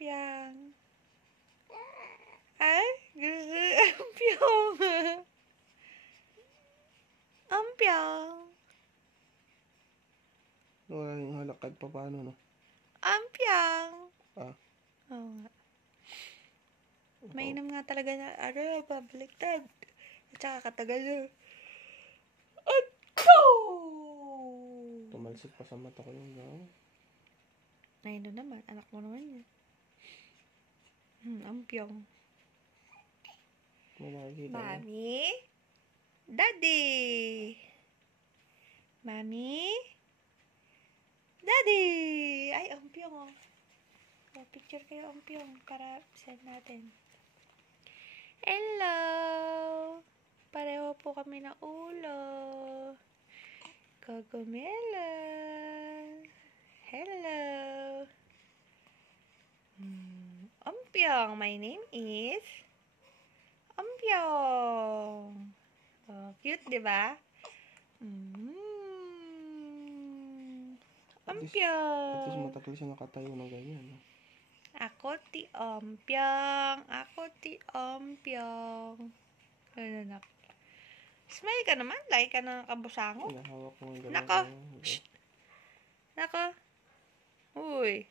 Ampiang. Ay, gusto Ampiang. Ampiang. Wala yung halakad pa paano, no? Ampiang. Ah. Oo nga. Mainam nga talaga na, pabaliktad. At saka katagal na. Atko! Tumalsik pa sa mata ko yung gawin. Ayun na naman, anak mo naman yan. Ampiang. May nakikita na. Mami? Daddy? Mami? Daddy! Ay, ampiang oh. Picture kayo ampiang para send natin. Hello! Pareho po kami na ulo. Cocomelon. Hello! Ampiang, my name is Ampiang. Oh, cute, di ba? At least Ampiang. matagal siya nakatayo na ganyan. No? Ako ti Ampiang. Ako ti Ampiang. Ano na? Smile ka naman. Like ka na kabusango. Hinahawak ko yung Nako. ganun. Shh. Nako. Uy.